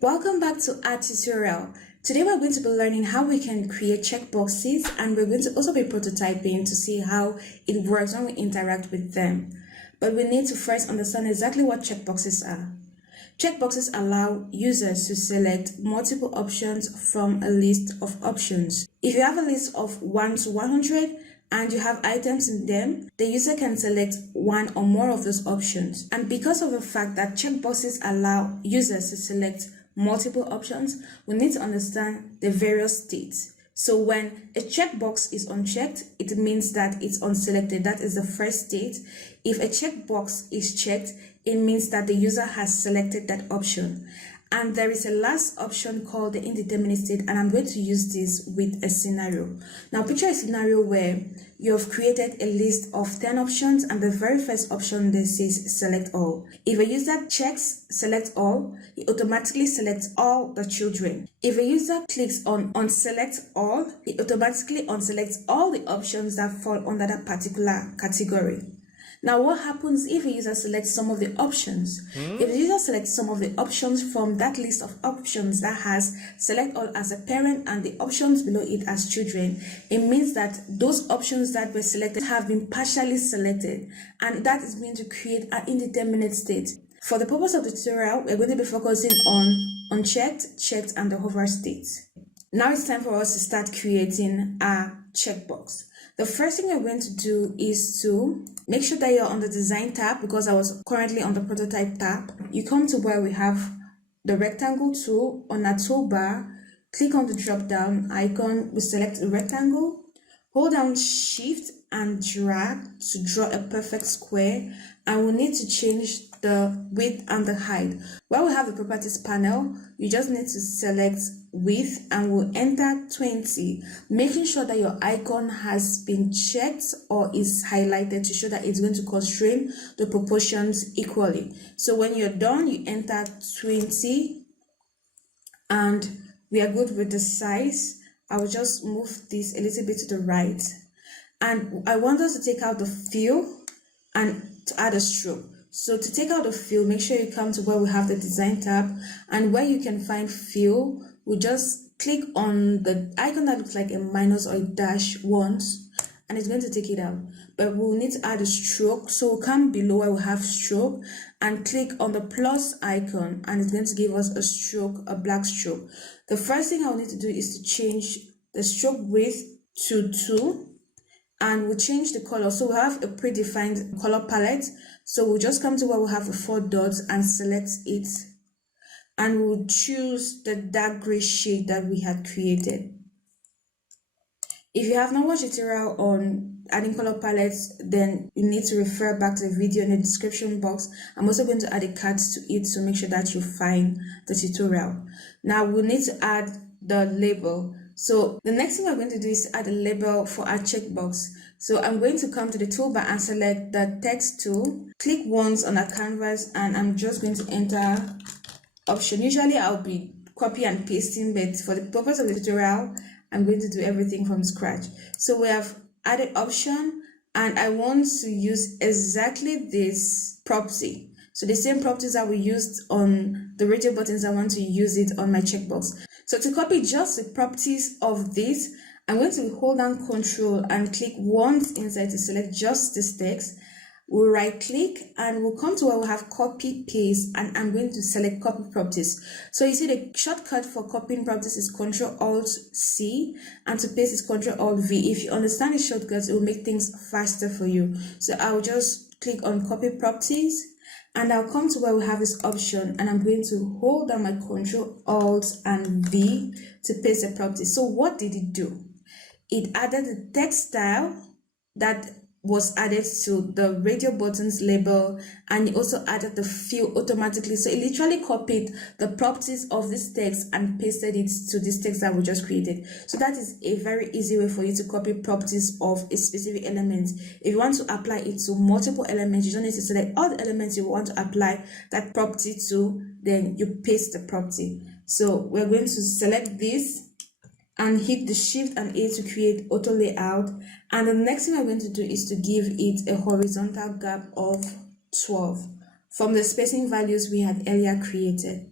Welcome back to our tutorial. Today we're going to be learning how we can create checkboxes, and we're going to also be prototyping to see how it works when we interact with them. But we need to first understand exactly what checkboxes are. Checkboxes allow users to select multiple options from a list of options. If you have a list of 1 to 100 and you have items in them, the user can select one or more of those options. And because of the fact that checkboxes allow users to select multiple options, we need to understand the various states. So when a checkbox is unchecked, it means that it's unselected. That is the first state. If a checkbox is checked, it means that the user has selected that option. And there is a last option called the indeterminate state, and I'm going to use this with a scenario. Now picture a scenario where you have created a list of 10 options, and the very first option there says select all. If a user checks select all, it automatically selects all the children. If a user clicks on unselect all, it automatically unselects all the options that fall under that particular category. Now, what happens if a user selects some of the options? If the user selects some of the options from that list of options that has select all as a parent and the options below it as children, it means that those options that were selected have been partially selected, and that is going to create an indeterminate state. For the purpose of the tutorial, we're going to be focusing on unchecked, checked, and the hover states. Now it's time for us to start creating a checkbox. The first thing we're going to do is to make sure that you're on the design tab, because I was currently on the prototype tab. You come to where we have the rectangle tool on our toolbar, click on the drop down icon, we select the rectangle, hold down shift and drag to draw a perfect square, and we need to change the width and the height. Where we have the properties panel, you just need to select width and we'll enter 20, making sure that your icon has been checked or is highlighted to show that it's going to constrain the proportions equally. So when you're done, you enter 20 and we are good with the size. I will just move this a little bit to the right, and I want us to take out the fill and to add a stroke. So to take out the fill, make sure you come to where we have the design tab, and where you can find fill, we just click on the icon that looks like a minus or a dash once, and it's going to take it out. But we'll need to add a stroke, so we'll come below where we have stroke and click on the plus icon, and it's going to give us a stroke, a black stroke. The first thing I'll need to do is to change the stroke width to 2, and we'll change the color. So we have a predefined color palette, so we'll just come to where we have the 4 dots and select it, and we'll choose the dark gray shade that we had created. If you have not watched a tutorial on adding color palettes, then you need to refer back to the video in the description box. I'm also going to add a card to it, so make sure that you find the tutorial. Now we'll need to add the label. So the next thing we're going to do is add a label for our checkbox. So I'm going to come to the toolbar and select the text tool, click once on our canvas, and I'm just going to enter option. Usually I'll be copy and pasting, but for the purpose of the tutorial, I'm going to do everything from scratch. So we have added option, and I want to use exactly this property. So the same properties that we used on the radio buttons, I want to use it on my checkbox. So to copy just the properties of this, I'm going to hold down Control and click once inside to select just this text. We'll right click and we'll come to where we have copy paste, and I'm going to select copy properties. So you see the shortcut for copying properties is Ctrl-Alt-C, and to paste is Ctrl-Alt-V. If you understand the shortcuts, it will make things faster for you. So I'll just click on copy properties, and I'll come to where we have this option, and I'm going to hold down my Ctrl-Alt-V to paste the property. So what did it do? It added the text style that was added to the radio buttons label, and it also added the fill automatically. So it literally copied the properties of this text and pasted it to this text that we just created. So that is a very easy way for you to copy properties of a specific element. If you want to apply it to multiple elements, you don't need to select all the elements you want to apply that property to, then you paste the property. So we're going to select this and hit the Shift and A to create auto layout. And the next thing I'm going to do is to give it a horizontal gap of 12 from the spacing values we had earlier created.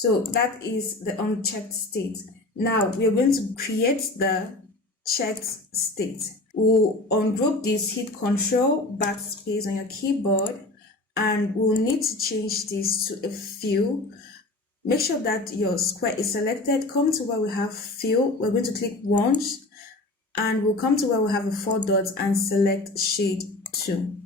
So that is the unchecked state. Now we are going to create the checked state. We'll ungroup this, hit Control backspace on your keyboard, and we'll need to change this to a fill. Make sure that your square is selected. Come to where we have fill. We're going to click once, and we'll come to where we have the 4 dots and select shade 2.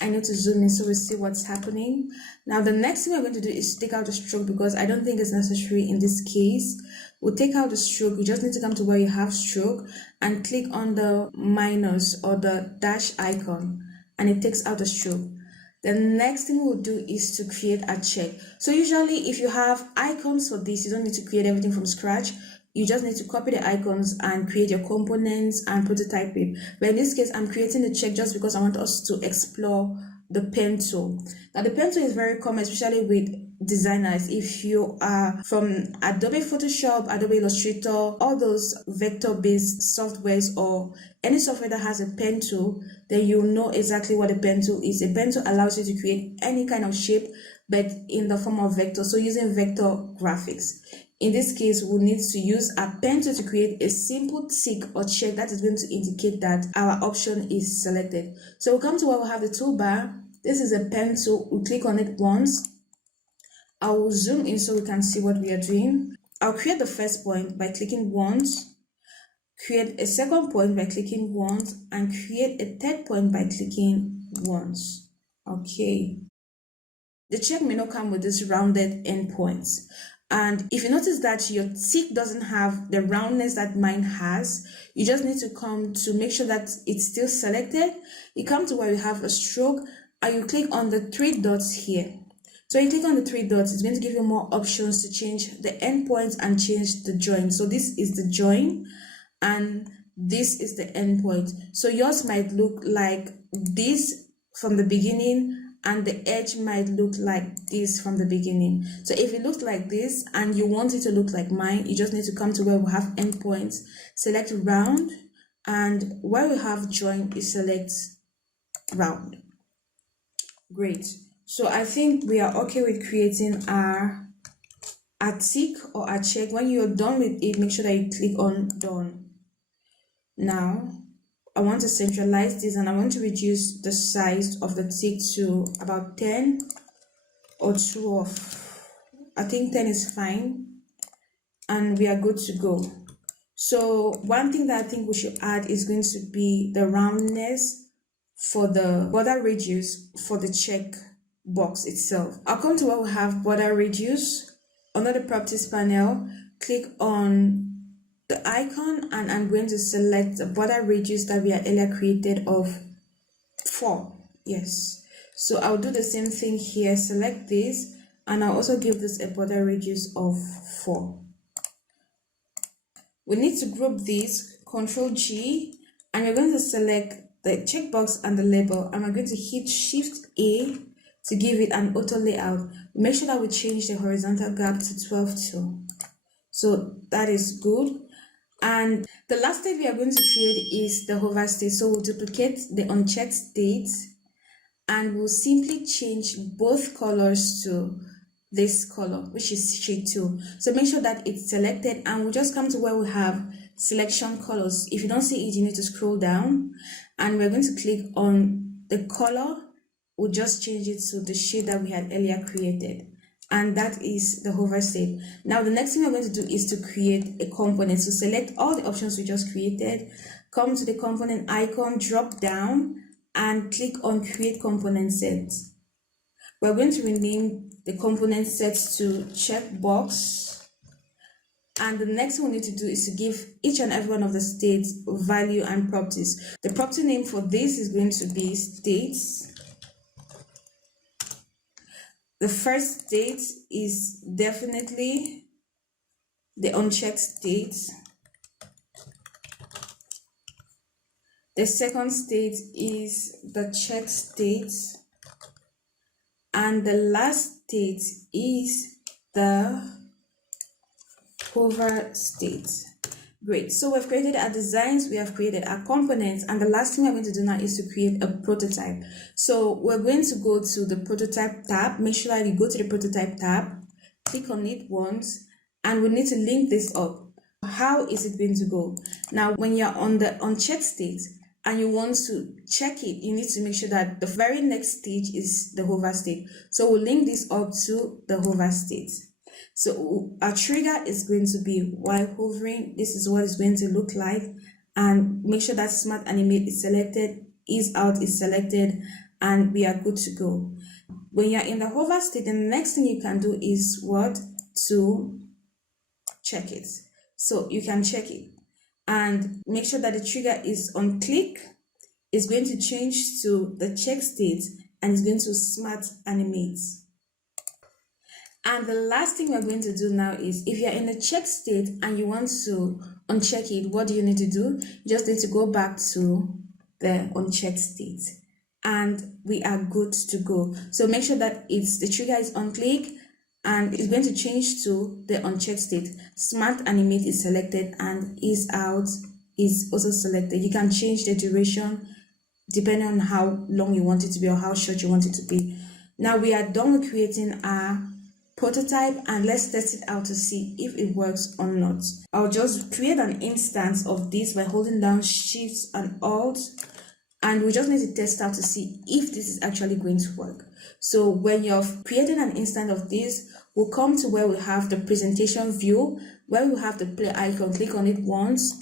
I need to zoom in so we see what's happening. Now the next thing we're going to do is take out the stroke, because I don't think it's necessary in this case. We'll take out the stroke. You just need to come to where you have stroke and click on the minus or the dash icon, and it takes out the stroke. The next thing we'll do is to create a check. So usually if you have icons for this, you don't need to create everything from scratch. You just need to copy the icons and create your components and prototype it. But in this case, I'm creating the check just because I want us to explore the pen tool. Now the pen tool is very common, especially with designers. If you are from Adobe Photoshop, Adobe Illustrator, all those vector-based softwares, or any software that has a pen tool, then you know exactly what a pen tool is. A pen tool allows you to create any kind of shape, but in the form of vector. So using vector graphics. In this case, we'll need to use a pen tool to create a simple tick or check that is going to indicate that our option is selected. So we'll come to where we have the toolbar. This is a pen tool. We'll click on it once. I will zoom in so we can see what we are doing. I'll create the first point by clicking once, create a second point by clicking once, and create a third point by clicking once. Okay. The check may not come with these rounded endpoints. And if you notice that your tick doesn't have the roundness that mine has, you just need to come to make sure that it's still selected. You come to where you have a stroke and you click on the 3 dots here. So you click on the 3 dots, it's going to give you more options to change the endpoints and change the join. So this is the join and this is the endpoint. So yours might look like this from the beginning, and the edge might look like this from the beginning. So if it looks like this and you want it to look like mine, you just need to come to where we have endpoints, select round, and where we have join, you select round. Great. So I think we are okay with creating our tick or a check. When you're done with it, make sure that you click on done. Now I want to centralize this, and I want to reduce the size of the tick to about 10 or 12. I think 10 is fine, and we are good to go. So one thing that I think we should add is going to be the roundness for the border radius for the check box itself. I'll come to where we have border radius. Under the properties panel, click on the icon, and I'm going to select the border radius that we had earlier created of 4. Yes. So I'll do the same thing here, select this, and I'll also give this a border radius of 4. We need to group these, Ctrl G, and we're going to select the checkbox and the label, and we're going to hit Shift A to give it an auto layout. Make sure that we change the horizontal gap to 12 too. So that is good. And the last state we are going to create is the hover state. So we'll duplicate the unchecked state, and we'll simply change both colors to this color, which is shade 2. So make sure that it's selected, and we'll just come to where we have selection colors. If you don't see it, you need to scroll down, and we're going to click on the color. We'll just change it to the shade that we had earlier created. And that is the hover state. Now the next thing we're going to do is to create a component. So select all the options we just created, come to the component icon, drop down, and click on create component set. We're going to rename the component set to checkbox. And the next thing we need to do is to give each and every one of the states value and properties. The property name for this is going to be states. The first state is definitely the unchecked state. The second state is the checked state. And the last state is the hover state. Great. So we've created our designs, we have created our components, and the last thing we're going to do now is to create a prototype. So we're going to go to the prototype tab. Make sure that you go to the prototype tab, click on it once, and we need to link this up. How is it going to go? Now, when you're on the unchecked state and you want to check it, you need to make sure that the very next stage is the hover state. So we'll link this up to the hover state. So our trigger is going to be while hovering. This is what it's going to look like, and make sure that Smart Animate is selected, Ease Out is selected, and we are good to go. When you're in the hover state, the next thing you can do is what? To check it. So you can check it and make sure that the trigger is on click. It's going to change to the check state and it's going to Smart Animate. And the last thing we're going to do now is, if you're in a check state and you want to uncheck it, what do you need to do? You just need to go back to the unchecked state and we are good to go. So make sure that the trigger is on click and it's going to change to the unchecked state. Smart Animate is selected and Ease Out is also selected. You can change the duration depending on how long you want it to be or how short you want it to be. Now we are done with creating our prototype, and let's test it out to see if it works or not. I'll just create an instance of this by holding down Shift and Alt, and we just need to test out to see if this is actually going to work. So when you're creating an instance of this, we'll come to where we have the presentation view, where we have the play icon. Click on it once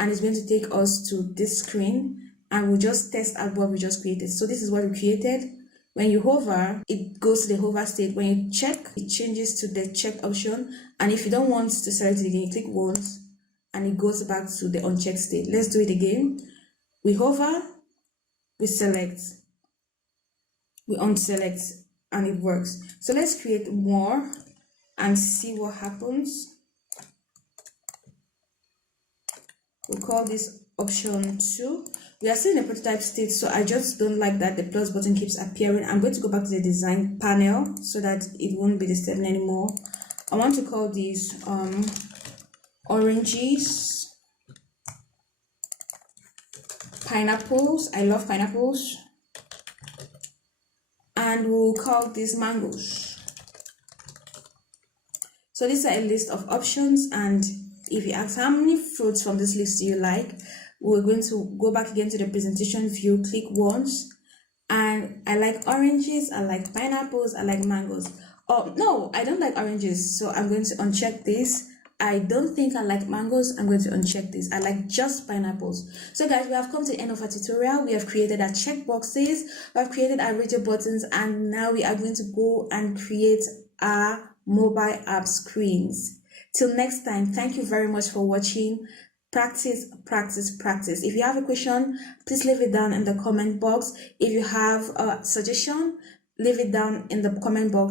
and it's going to take us to this screen, and we'll just test out what we just created. So this is what we created. When you hover, it goes to the hover state. When you check, it changes to the check option. And if you don't want to select it again, you click once and it goes back to the unchecked state. Let's do it again. We hover, we select, we unselect, and it works. So let's create more and see what happens. We'll call this option 2. We are still in the prototype state, so I just don't like that the plus button keeps appearing. I'm going to go back to the design panel so that it won't be disturbing anymore. I want to call these oranges, pineapples. I love pineapples. And we'll call these mangoes. So these are a list of options, and if you ask how many fruits from this list do you like, we're going to go back again to the presentation view, click once, and I like oranges, I like pineapples, I like mangoes. Oh no, I don't like oranges, so I'm going to uncheck this. I don't think I like mangoes. I'm going to uncheck this. I like just pineapples. So guys, we have come to the end of our tutorial. We have created our checkboxes, we have created our radio buttons, and now we are going to go and create our mobile app screens. Till next time, thank you very much for watching. Practice, practice, practice. If you have a question, please leave it down in the comment box. If you have a suggestion, leave it down in the comment box.